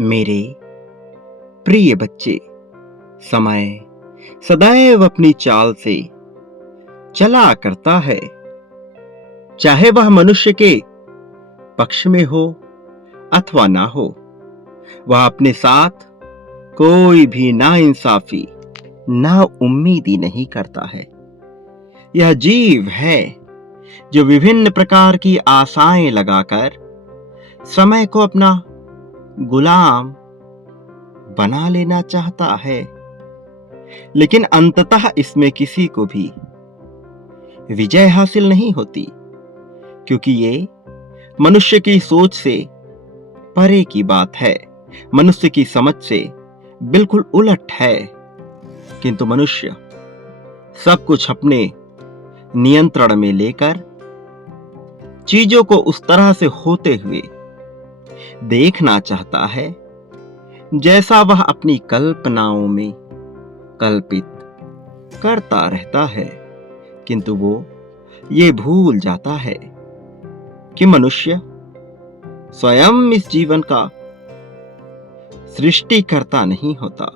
मेरे प्रिय बच्चे, समय सदैव अपनी चाल से चला करता है। चाहे वह मनुष्य के पक्ष में हो अथवा ना हो, वह अपने साथ कोई भी नाइंसाफी, ना उम्मीदी नहीं करता है। यह जीव है जो विभिन्न प्रकार की आशाएं लगाकर समय को अपना गुलाम बना लेना चाहता है, लेकिन अंततः इसमें किसी को भी विजय हासिल नहीं होती, क्योंकि ये मनुष्य की सोच से परे की बात है, मनुष्य की समझ से बिल्कुल उलट है। किंतु मनुष्य सब कुछ अपने नियंत्रण में लेकर चीजों को उस तरह से होते हुए देखना चाहता है जैसा वह अपनी कल्पनाओं में कल्पित करता रहता है। किंतु वो ये भूल जाता है कि मनुष्य स्वयं इस जीवन का सृष्टिकर्ता नहीं होता।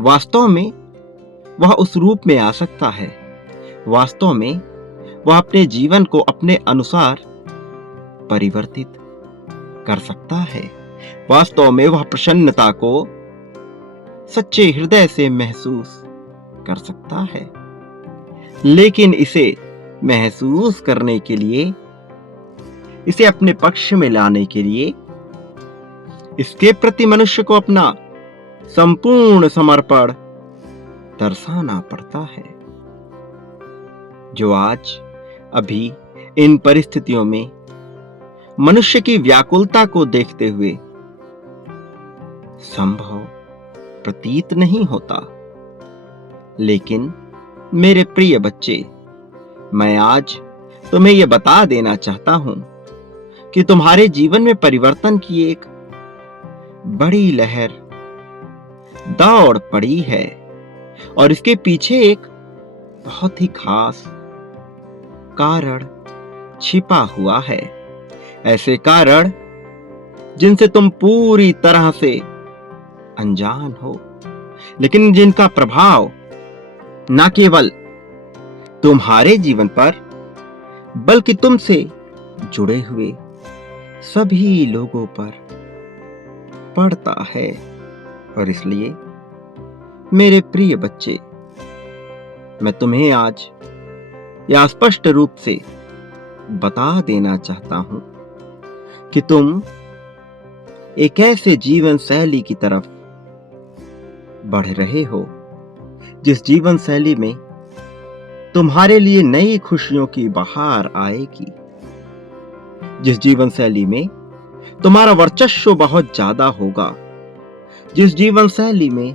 वास्तव में वह उस रूप में आ सकता है, वास्तव में वह अपने जीवन को अपने अनुसार परिवर्तित कर सकता है, वास्तव में वह प्रसन्नता को सच्चे हृदय से महसूस कर सकता है। लेकिन इसे महसूस करने के लिए, इसे अपने पक्ष में लाने के लिए, इसके प्रति मनुष्य को अपना संपूर्ण समर्पण दर्शाना पड़ता है। जो आज अभी इन परिस्थितियों में मनुष्य की व्याकुलता को देखते हुए संभव प्रतीत नहीं होता, लेकिन मेरे प्रिय बच्चे, मैं आज तुम्हें यह बता देना चाहता हूं कि तुम्हारे जीवन में परिवर्तन की एक बड़ी लहर दौड़ पड़ी है, और इसके पीछे एक बहुत ही खास कारण छिपा हुआ है। ऐसे कारण जिनसे तुम पूरी तरह से अनजान हो, लेकिन जिनका प्रभाव न केवल तुम्हारे जीवन पर बल्कि तुमसे जुड़े हुए सभी लोगों पर पड़ता है। और इसलिए मेरे प्रिय बच्चे, मैं तुम्हें आज यह स्पष्ट रूप से बता देना चाहता हूं कि तुम एक ऐसे जीवन शैली की तरफ बढ़ रहे हो जिस जीवन शैली में तुम्हारे लिए नई खुशियों की बहार आएगी, जिस जीवन शैली में तुम्हारा वर्चस्व बहुत ज्यादा होगा, जिस जीवन शैली में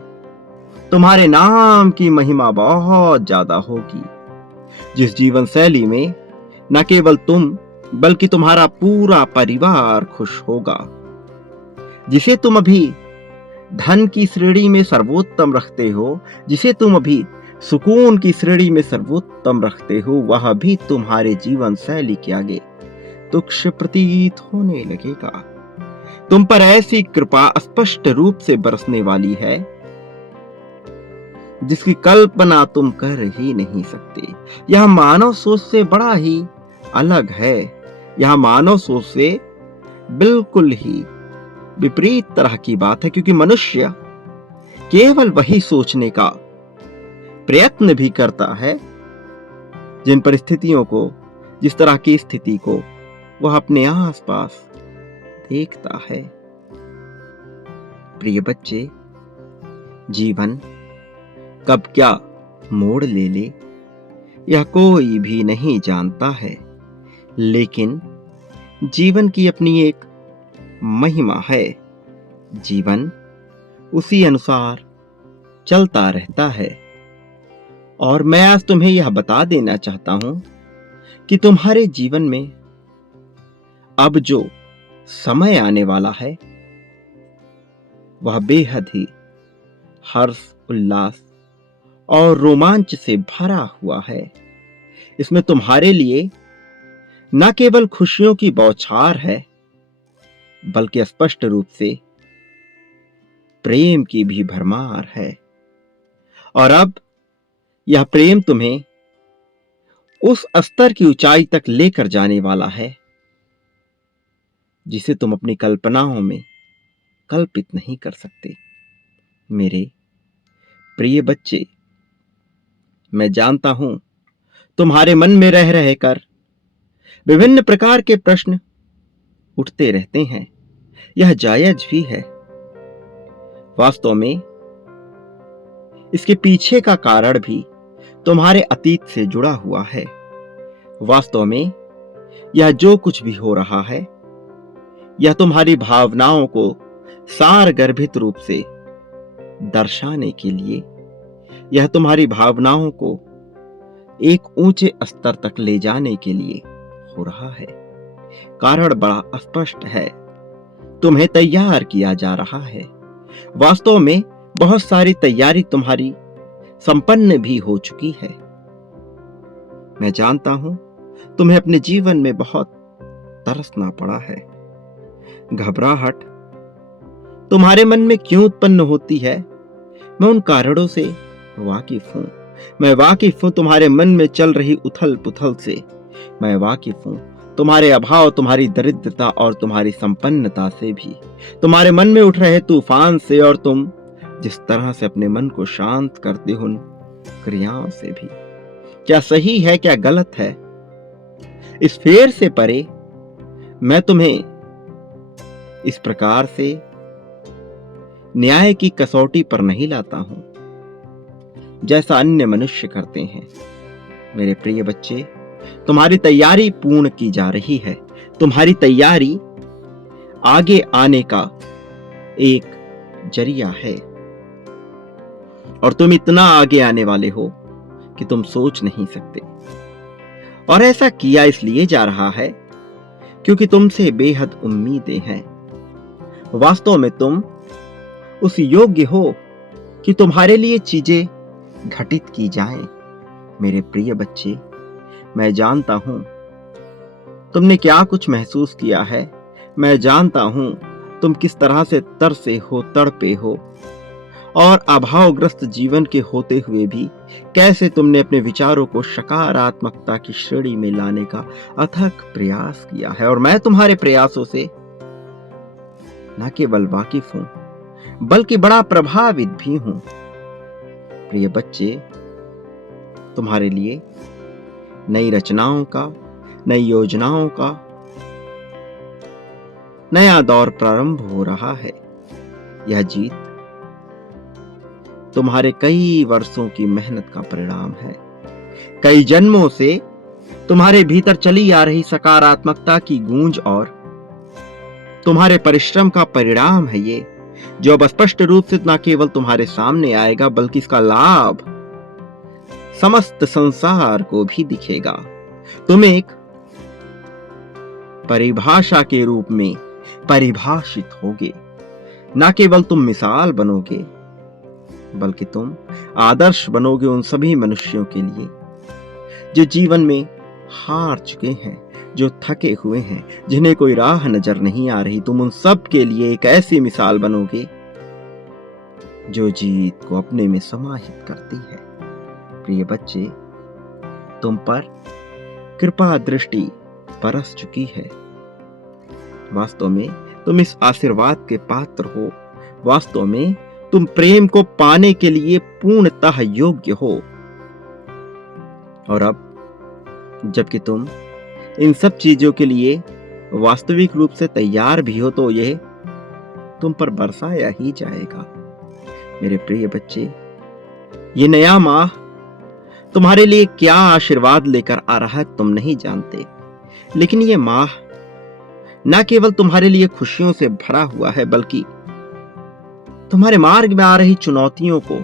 तुम्हारे नाम की महिमा बहुत ज्यादा होगी, जिस जीवन शैली में न केवल तुम बल्कि तुम्हारा पूरा परिवार खुश होगा, जिसे तुम अभी धन की श्रेणी में सर्वोत्तम रखते हो, जिसे तुम अभी सुकून की श्रेणी में सर्वोत्तम रखते हो, वह भी तुम्हारे जीवन शैली के आगे तुच्छ प्रतीत होने लगेगा। तुम पर ऐसी कृपा स्पष्ट रूप से बरसने वाली है जिसकी कल्पना तुम कर ही नहीं सकते। यह मानव सोच से बड़ा ही अलग है, यह मानव सोच से बिल्कुल ही विपरीत तरह की बात है, क्योंकि मनुष्य केवल वही सोचने का प्रयत्न भी करता है जिन परिस्थितियों को, जिस तरह की स्थिति को वह अपने आसपास देखता है। प्रिय बच्चे, जीवन कब क्या मोड़ ले ले यह कोई भी नहीं जानता है, लेकिन जीवन की अपनी एक महिमा है। जीवन उसी अनुसार चलता रहता है, और मैं आज तुम्हें यह बता देना चाहता हूं कि तुम्हारे जीवन में अब जो समय आने वाला है वह बेहद ही हर्ष, उल्लास और रोमांच से भरा हुआ है। इसमें तुम्हारे लिए न केवल खुशियों की बौछार है, बल्कि स्पष्ट रूप से प्रेम की भी भरमार है। और अब यह प्रेम तुम्हें उस स्तर की ऊंचाई तक लेकर जाने वाला है जिसे तुम अपनी कल्पनाओं में कल्पित नहीं कर सकते। मेरे प्रिय बच्चे, मैं जानता हूं तुम्हारे मन में रह रहकर विभिन्न प्रकार के प्रश्न उठते रहते हैं। यह जायज भी है। वास्तव में इसके पीछे का कारण भी तुम्हारे अतीत से जुड़ा हुआ है। वास्तव में यह जो कुछ भी हो रहा है, यह तुम्हारी भावनाओं को सारगर्भित रूप से दर्शाने के लिए, यह तुम्हारी भावनाओं को एक ऊंचे स्तर तक ले जाने के लिए हो रहा है। कारण बड़ा स्पष्ट है, तुम्हें तैयार किया जा रहा है। वास्तव में बहुत सारी तैयारी तुम्हारी संपन्न भी हो चुकी है। मैं जानता हूं तुम्हें अपने जीवन में बहुत तरसना पड़ा है। घबराहट तुम्हारे मन में क्यों उत्पन्न होती है, मैं उन कारणों से वाकिफ हूं। मैं वाकिफ हूं तुम्हारे मन में चल रही उथल पुथल से। मैं वाकिफ हूं तुम्हारे अभाव, तुम्हारी दरिद्रता और तुम्हारी संपन्नता से भी, तुम्हारे मन में उठ रहे तूफान से और तुम जिस तरह से अपने मन को शांत करते हो उन क्रियाओं से भी। क्या सही है, क्या गलत है, इस फेर से परे मैं तुम्हें इस प्रकार से न्याय की कसौटी पर नहीं लाता हूं जैसा अन्य मनुष्य करते हैं। मेरे प्रिय बच्चे, तुम्हारी तैयारी पूर्ण की जा रही है। तुम्हारी तैयारी आगे आने का एक जरिया है और तुम इतना आगे आने वाले हो कि तुम सोच नहीं सकते। और ऐसा किया इसलिए जा रहा है क्योंकि तुमसे बेहद उम्मीदें हैं। वास्तव में तुम उस योग्य हो कि तुम्हारे लिए चीजें घटित की जाएं। मेरे प्रिय बच्चे, मैं जानता हूं तुमने क्या कुछ महसूस किया है। मैं जानता हूं तुम किस तरह से तरसे हो, तड़पे हो और अभावग्रस्त जीवन के होते हुए भी कैसे तुमने अपने विचारों को सकारात्मकता की श्रेणी में लाने का अथक प्रयास किया है। और मैं तुम्हारे प्रयासों से न केवल वाकिफ हूं बल्कि बड़ा प्रभावित भी हूं। प्रिय बच्चे, तुम्हारे लिए नई रचनाओं का, नई योजनाओं का नया दौर प्रारंभ हो रहा है। यह जीत तुम्हारे कई वर्षों की मेहनत का परिणाम है। कई जन्मों से तुम्हारे भीतर चली आ रही सकारात्मकता की गूंज और तुम्हारे परिश्रम का परिणाम है ये, जो अब स्पष्ट रूप से न केवल तुम्हारे सामने आएगा बल्कि इसका लाभ समस्त संसार को भी दिखेगा। तुम एक परिभाषा के रूप में परिभाषित होगे। न केवल तुम मिसाल बनोगे बल्कि तुम आदर्श बनोगे उन सभी मनुष्यों के लिए जो जीवन में हार चुके हैं, जो थके हुए हैं, जिन्हें कोई राह नजर नहीं आ रही। तुम उन सब के लिए एक ऐसी मिसाल बनोगे जो जीत को अपने में समाहित करती है। प्रिय बच्चे, तुम पर कृपा दृष्टि बरस चुकी है। वास्तव में तुम इस आशीर्वाद के पात्र हो। वास्तव में तुम प्रेम को पाने के लिए पूर्णतः योग्य हो। और अब जबकि तुम इन सब चीजों के लिए वास्तविक रूप से तैयार भी हो तो यह तुम पर बरसाया ही जाएगा। मेरे प्रिय बच्चे, ये नया माह तुम्हारे लिए क्या आशीर्वाद लेकर आ रहा है तुम नहीं जानते, लेकिन ये माह न केवल तुम्हारे लिए खुशियों से भरा हुआ है बल्कि तुम्हारे मार्ग में आ रही चुनौतियों को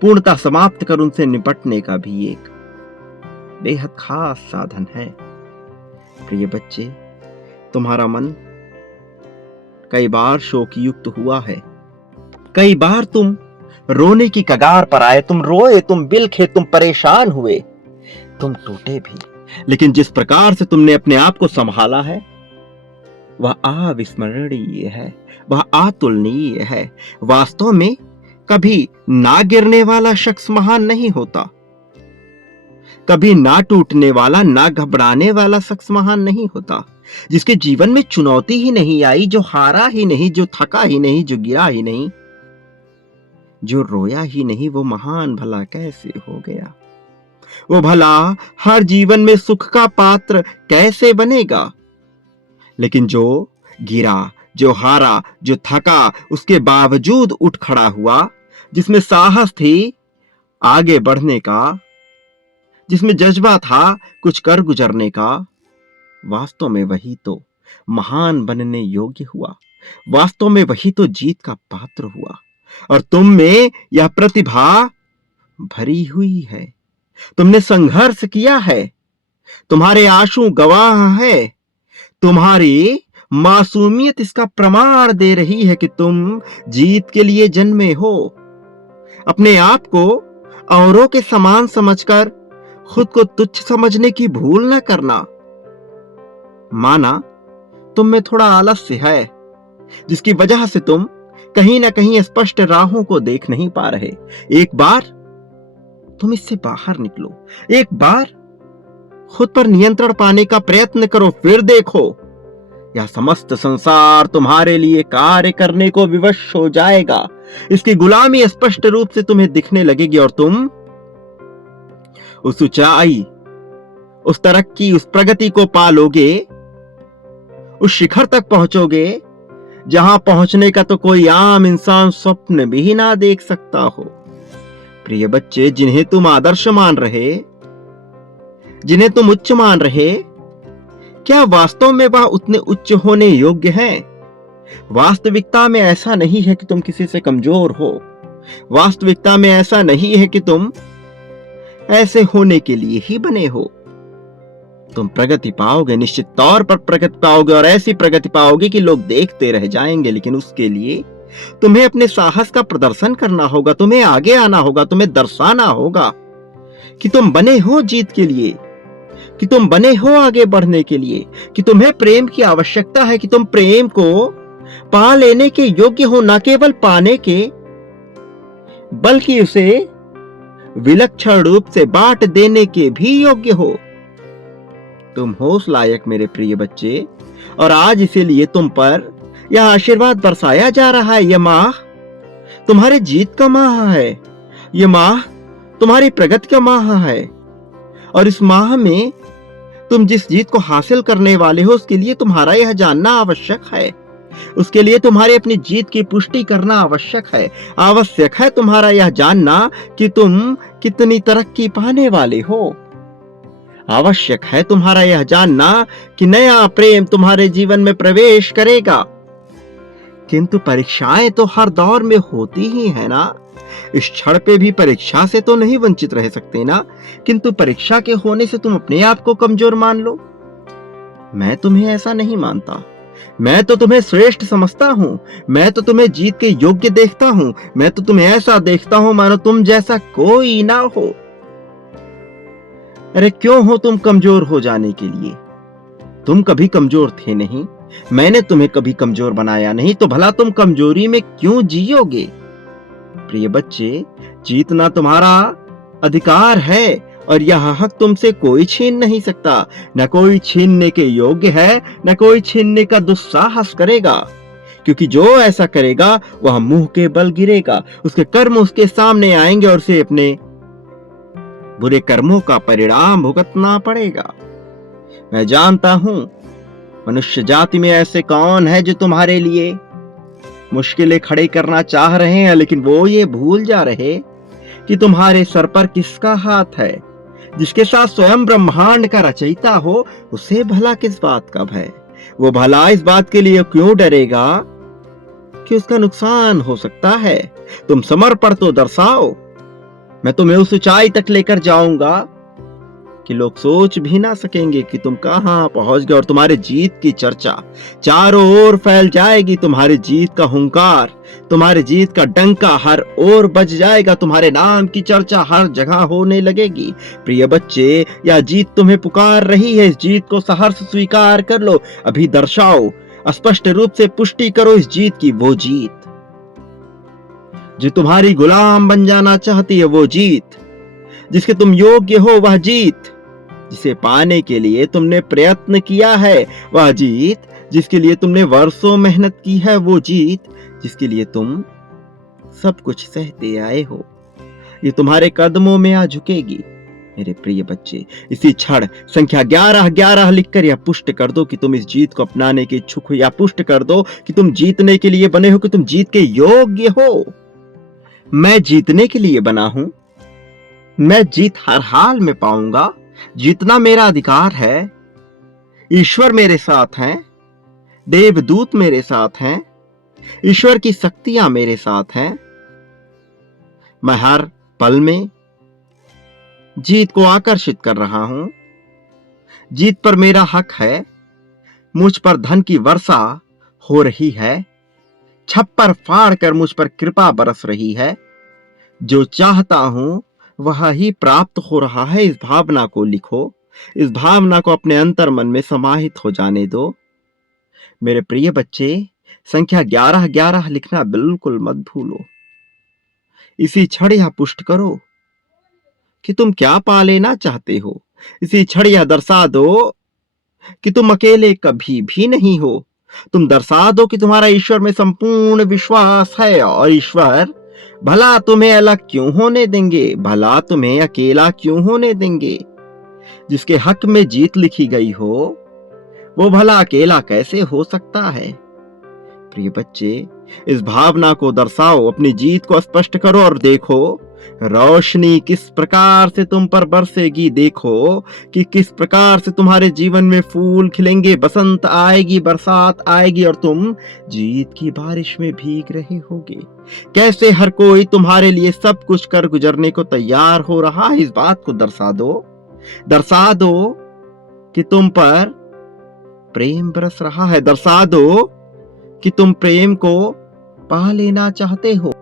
पूर्णतः समाप्त कर उनसे निपटने का भी एक बेहद खास साधन है। प्रिय बच्चे, तुम्हारा मन कई बार शोकयुक्त हुआ है। कई बार तुम रोने की कगार पर आए, तुम रोए, तुम बिलखे, तुम परेशान हुए, तुम टूटे भी। लेकिन जिस प्रकार से तुमने अपने आप को संभाला है वह अविस्मरणीय है, वह अतुलनीय है। वास्तव में कभी ना गिरने वाला शख्स महान नहीं होता, कभी ना टूटने वाला, ना घबराने वाला शख्स महान नहीं होता। जिसके जीवन में चुनौती ही नहीं आई, जो हारा ही नहीं, जो थका ही नहीं, जो गिरा ही नहीं, जो रोया ही नहीं, वो महान भला कैसे हो गया? वो भला हर जीवन में सुख का पात्र कैसे बनेगा? लेकिन जो गिरा, जो हारा, जो थका, उसके बावजूद उठ खड़ा हुआ, जिसमें साहस थी आगे बढ़ने का, जिसमें जज्बा था कुछ कर गुजरने का, वास्तव में वही तो महान बनने योग्य हुआ। वास्तव में वही तो जीत का पात्र हुआ। और तुम में यह प्रतिभा भरी हुई है। तुमने संघर्ष किया है, तुम्हारे आंसू गवाह है, तुम्हारी मासूमियत इसका प्रमाण दे रही है कि तुम जीत के लिए जन्मे हो। अपने आप को औरों के समान समझकर खुद को तुच्छ समझने की भूल न करना। माना तुम में थोड़ा आलस्य है, जिसकी वजह से तुम कहीं ना कहीं स्पष्ट राहों को देख नहीं पा रहे। एक बार तुम इससे बाहर निकलो, एक बार खुद पर नियंत्रण पाने का प्रयत्न करो, फिर देखो यह समस्त संसार तुम्हारे लिए कार्य करने को विवश हो जाएगा। इसकी गुलामी स्पष्ट रूप से तुम्हें दिखने लगेगी और तुम उस ऊंचाई, उस तरक्की, उस प्रगति को पालोगे, उस शिखर तक पहुंचोगे जहां पहुंचने का तो कोई आम इंसान स्वप्न भी ना देख सकता हो। प्रिय बच्चे, जिन्हें तुम आदर्श मान रहे, जिन्हें तुम उच्च मान रहे, क्या वास्तव में वह उतने उच्च होने योग्य हैं? वास्तविकता में ऐसा नहीं है कि तुम किसी से कमजोर हो। वास्तविकता में ऐसा नहीं है कि तुम ऐसे होने के लिए ही बने हो। तुम प्रगति पाओगे, निश्चित तौर पर प्रगति पाओगे, और ऐसी प्रगति पाओगे कि लोग देखते रह जाएंगे। लेकिन उसके लिए तुम्हें अपने साहस का प्रदर्शन करना होगा, तुम्हें आगे आना होगा, तुम्हें दर्शाना होगा कि तुम बने हो जीत के लिए, कि तुम बने हो आगे बढ़ने के लिए, कि तुम्हें प्रेम की आवश्यकता है, कि तुम प्रेम को पा लेने के योग्य हो, न केवल पाने के, बल्कि उसे विलक्षण रूप से बांट देने के भी योग्य हो। तुम हो उस लायक मेरे प्रिय बच्चे, और आज इसीलिए तुम पर यह आशीर्वाद बरसाया जा रहा है। यह माह तुम्हारे जीत का माह है, यह माह तुम्हारी प्रगति का माह है। और इस माह में तुम जिस जीत को हासिल करने वाले हो, उसके लिए तुम्हारा यह जानना आवश्यक है, उसके लिए तुम्हारी अपनी जीत की पुष्टि करना आवश्यक है। आवश्यक है तुम्हारा यह जानना कि तुम कितनी तरक्की पाने वाले हो। आवश्यक है तुम्हारा यह जानना कि नया प्रेम तुम्हारे जीवन में प्रवेश करेगा। किंतु परीक्षाएं तो हर दौर में होती ही है ना। इस क्षण पे भी परीक्षा से तो नहीं वंचित रह सकते ना। किंतु परीक्षा के होने से तुम अपने आप को कमजोर मान लो। मैं तुम्हें ऐसा नहीं मानता। मैं तो तुम्हें श्रेष्ठ समझता हूं। मैं तो तुम्हें जीत के योग्य देखता हूं। मैं तो तुम्हें ऐसा देखता हूं मानो तुम जैसा कोई ना हो। अरे क्यों हो तुम कमजोर हो जाने के लिए? तुम कभी कमजोर थे नहीं, मैंने तुम्हें कभी कमजोर बनाया नहीं, तो भला तुम कमजोरी में क्यों जियोगे? प्रिय बच्चे, जीतना तुम्हारा अधिकार है और यह हक तुमसे कोई छीन नहीं सकता। न कोई छीनने के योग्य है, न कोई छीनने का दुस्साहस करेगा, क्योंकि जो ऐसा करेगा वह मुंह के बल गिरेगा। उसके कर्म उसके सामने आएंगे और उसे अपने बुरे कर्मों का परिणाम भुगतना पड़ेगा। मैं जानता हूं मनुष्य जाति में ऐसे कौन है जो तुम्हारे लिए मुश्किलें खड़े करना चाह रहे हैं, लेकिन वो ये भूल जा रहे कि तुम्हारे सर पर किसका हाथ है। जिसके साथ स्वयं ब्रह्मांड का रचयिता हो, उसे भला किस बात का भय? वो भला इस बात के लिए क्यों डरेगा कि उसका नुकसान हो सकता है? तुम समर्पण तो दर्शाओ, मैं तुम्हें उस ऊंचाई तक लेकर जाऊंगा कि लोग सोच भी ना सकेंगे कि तुम कहां पहुंच गए। और तुम्हारी जीत की चर्चा चारों ओर फैल जाएगी। तुम्हारी जीत का हुंकार, तुम्हारी जीत का डंका हर ओर बज जाएगा। तुम्हारे नाम की चर्चा हर जगह होने लगेगी। प्रिय बच्चे, यह जीत तुम्हें पुकार रही है। इस जीत को सहर्ष स्वीकार कर लो। अभी दर्शाओ, स्पष्ट रूप से पुष्टि करो इस जीत की, वो जीत जो तुम्हारी गुलाम बन जाना चाहती है, वो जीत जिसके तुम योग्य हो, वह जीत जिसे पाने के लिए तुमने प्रयत्न किया है, वह जीत जिसके लिए तुमने वर्षों मेहनत की है, वो जीत जिसके लिए तुम सब कुछ सहते आए हो, ये तुम्हारे कदमों में आ झुकेगी। मेरे प्रिय बच्चे, इसी क्षण संख्या 11-11 लिखकर यह पुष्ट कर दो कि तुम इस जीत को अपनाने के इच्छुक हो, या पुष्ट कर दो कि तुम जीतने के लिए बने हो, कि तुम जीत के योग्य हो। मैं जीतने के लिए बना हूं, मैं जीत हर हाल में पाऊंगा, जीतना मेरा अधिकार है। ईश्वर मेरे साथ हैं, देवदूत मेरे साथ हैं, ईश्वर की शक्तियां मेरे साथ हैं। मैं हर पल में जीत को आकर्षित कर रहा हूं, जीत पर मेरा हक है, मुझ पर धन की वर्षा हो रही है, छप्पर फाड़ कर मुझ पर कृपा बरस रही है, जो चाहता हूं वह ही प्राप्त हो रहा है। इस भावना को लिखो, इस भावना को अपने अंतर मन में समाहित हो जाने दो। मेरे प्रिय बच्चे, संख्या 11-11 लिखना बिल्कुल मत भूलो। इसी क्षण यह पुष्ट करो कि तुम क्या पा लेना चाहते हो। इसी क्षण यह दर्शा दो कि तुम अकेले कभी भी नहीं हो। तुम दर्शा दो कि तुम्हारा ईश्वर में संपूर्ण विश्वास है, और ईश्वर भला तुम्हें अलग क्यों होने देंगे, भला तुम्हें अकेला क्यों होने देंगे। जिसके हक में जीत लिखी गई हो, वो भला अकेला कैसे हो सकता है। प्रिय बच्चे, इस भावना को दर्शाओ, अपनी जीत को स्पष्ट करो और देखो रोशनी किस प्रकार से तुम पर बरसेगी। देखो कि किस प्रकार से तुम्हारे जीवन में फूल खिलेंगे, बसंत आएगी, बरसात आएगी और तुम जीत की बारिश में भीग रहे होगे। कैसे हर कोई तुम्हारे लिए सब कुछ कर गुजरने को तैयार हो रहा है। इस बात को दर्शा दो कि तुम पर प्रेम बरस रहा है। दर्शा दो कि तुम प्रेम को पा लेना चाहते हो।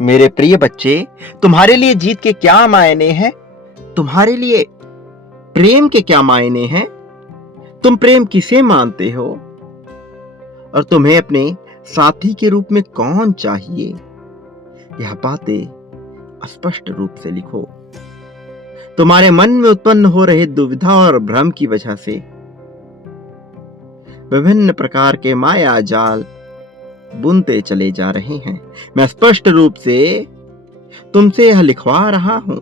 मेरे प्रिय बच्चे, तुम्हारे लिए जीत के क्या मायने हैं, तुम्हारे लिए प्रेम के क्या मायने हैं, तुम प्रेम किसे मानते हो, और तुम्हें अपने साथी के रूप में कौन चाहिए। यह बातें स्पष्ट रूप से लिखो। तुम्हारे मन में उत्पन्न हो रहे दुविधा और भ्रम की वजह से विभिन्न प्रकार के माया जाल बुनते चले जा रहे हैं। मैं स्पष्ट रूप से तुमसे यह लिखवा रहा हूं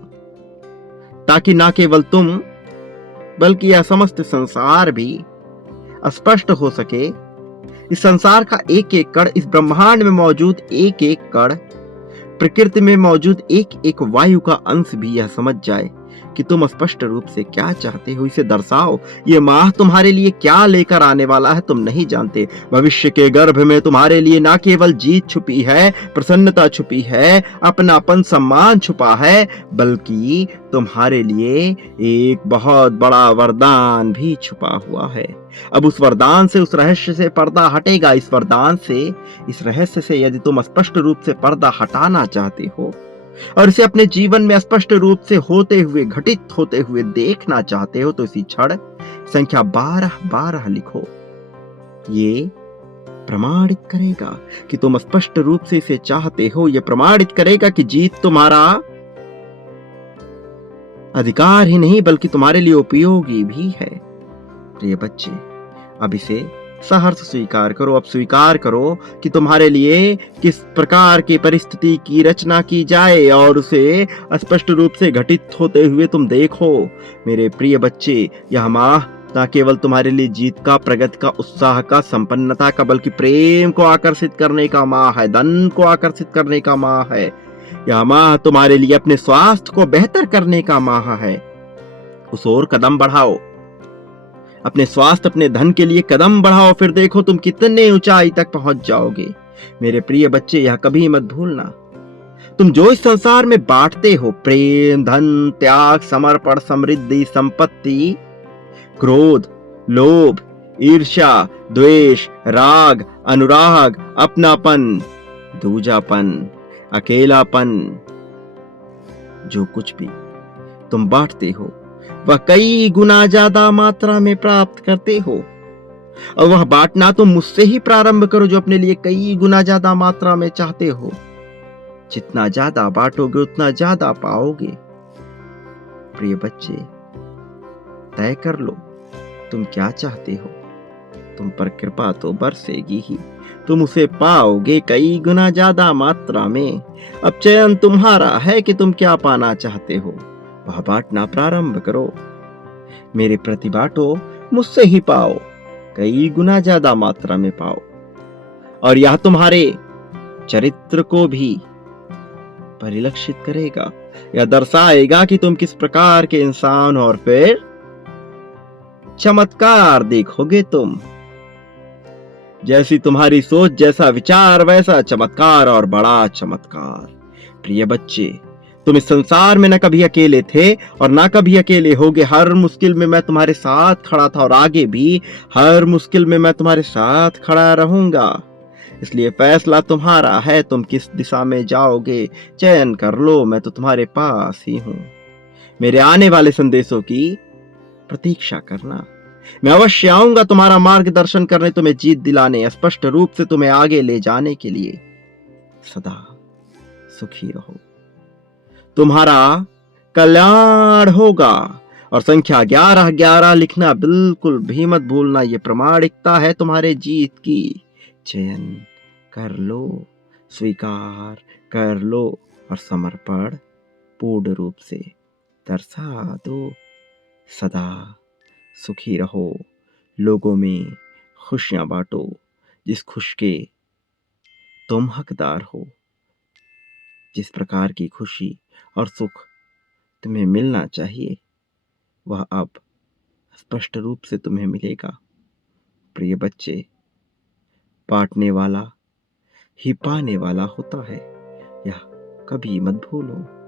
ताकि ना केवल तुम बल्कि यह समस्त संसार भी स्पष्ट हो सके। इस संसार का एक एक कण, इस ब्रह्मांड में मौजूद एक एक कण, प्रकृति में मौजूद एक एक वायु का अंश भी यह समझ जाए कि तुम स्पष्ट रूप से क्या चाहते हो। इसे दर्शाओ। ये माह तुम्हारे लिए क्या लेकर आने वाला है तुम नहीं जानते। भविष्य के गर्भ में तुम्हारे लिए ना केवल जीत छुपी है, प्रसन्नता छुपी है, अपनापन सम्मान छुपा है, बल्कि तुम्हारे लिए एक बहुत बड़ा वरदान भी छुपा हुआ है। अब उस वरदान से, उस रहस्य से पर्दा हटेगा। इस वरदान से, इस रहस्य से यदि तुम स्पष्ट रूप से पर्दा हटाना चाहते हो और इसे अपने जीवन में स्पष्ट रूप से होते हुए, घटित होते हुए देखना चाहते हो, तो इसी क्षण संख्या 12-12 लिखो। ये प्रमाणित करेगा कि तुम स्पष्ट रूप से इसे चाहते हो। यह प्रमाणित करेगा कि जीत तुम्हारा अधिकार ही नहीं बल्कि तुम्हारे लिए उपयोगी भी है। प्रिय बच्चे, अब इसे सहर्ष स्वीकार करो। अब स्वीकार करो कि तुम्हारे लिए किस प्रकार की परिस्थिति की रचना की जाए और उसे स्पष्ट रूप से घटित होते हुए तुम देखो। मेरे प्रिय बच्चे, यह माह न केवल तुम्हारे लिए जीत का, प्रगति का, उत्साह का, संपन्नता का, बल्कि प्रेम को आकर्षित करने का माह है, धन को आकर्षित करने का माह है। यह माह तुम्हारे लिए अपने स्वास्थ्य को बेहतर करने का माह है। उस ओर कदम बढ़ाओ, अपने स्वास्थ्य, अपने धन के लिए कदम बढ़ाओ, फिर देखो तुम कितने ऊंचाई तक पहुंच जाओगे। मेरे प्रिय बच्चे, यह कभी मत भूलना, तुम जो इस संसार में बांटते हो, प्रेम, धन, त्याग, समर्पण, समृद्धि, संपत्ति, क्रोध, लोभ, ईर्ष्या, द्वेष, राग, अनुराग, अपनापन, दूजापन, अकेलापन, जो कुछ भी तुम बांटते हो वह कई गुना ज्यादा मात्रा में प्राप्त करते हो। और वह बांटना तुम मुझसे ही प्रारंभ करो जो अपने लिए कई गुना ज्यादा मात्रा में चाहते हो। जितना ज्यादा बांटोगे उतना ज्यादा पाओगे। प्रिय बच्चे, तय कर लो तुम क्या चाहते हो। तुम पर कृपा तो बरसेगी ही, तुम उसे पाओगे कई गुना ज्यादा मात्रा में। अब चयन तुम्हारा है कि तुम क्या पाना चाहते हो। वह बांटना प्रारंभ करो। मेरे प्रति बांटो, मुझसे ही पाओ, कई गुना ज्यादा मात्रा में पाओ। और यह तुम्हारे चरित्र को भी परिलक्षित करेगा। यह दर्शाएगा कि तुम किस प्रकार के इंसान हो, और फिर चमत्कार देखोगे तुम। जैसी तुम्हारी सोच, जैसा विचार, वैसा चमत्कार, और बड़ा चमत्कार। प्रिय बच्चे, तुम इस संसार में न कभी अकेले थे और ना कभी अकेले होगे। हर मुश्किल में मैं तुम्हारे साथ खड़ा था और आगे भी हर मुश्किल में मैं तुम्हारे साथ खड़ा रहूंगा। इसलिए फैसला तुम्हारा है, तुम किस दिशा में जाओगे। चयन कर लो, मैं तो तुम्हारे पास ही हूं। मेरे आने वाले संदेशों की प्रतीक्षा करना। मैं अवश्य आऊंगा तुम्हारा मार्गदर्शन करने, तुम्हें जीत दिलाने, स्पष्ट रूप से तुम्हें आगे ले जाने के लिए। सदा सुखी रहो, तुम्हारा कल्याण होगा। और संख्या 1111 लिखना बिल्कुल भी मत भूलना, यह प्रमाणिकता है तुम्हारे जीत की। चयन कर लो, स्वीकार कर लो, और समर्पण पूर्ण रूप से दर्शा दो। सदा सुखी रहो, लोगों में खुशियां बांटो, जिस खुश के तुम हकदार हो। जिस प्रकार की खुशी और सुख तुम्हें मिलना चाहिए, वह अब स्पष्ट रूप से तुम्हें मिलेगा। प्रिय बच्चे, बांटने वाला ही पाने वाला होता है, यह कभी मत भूलो।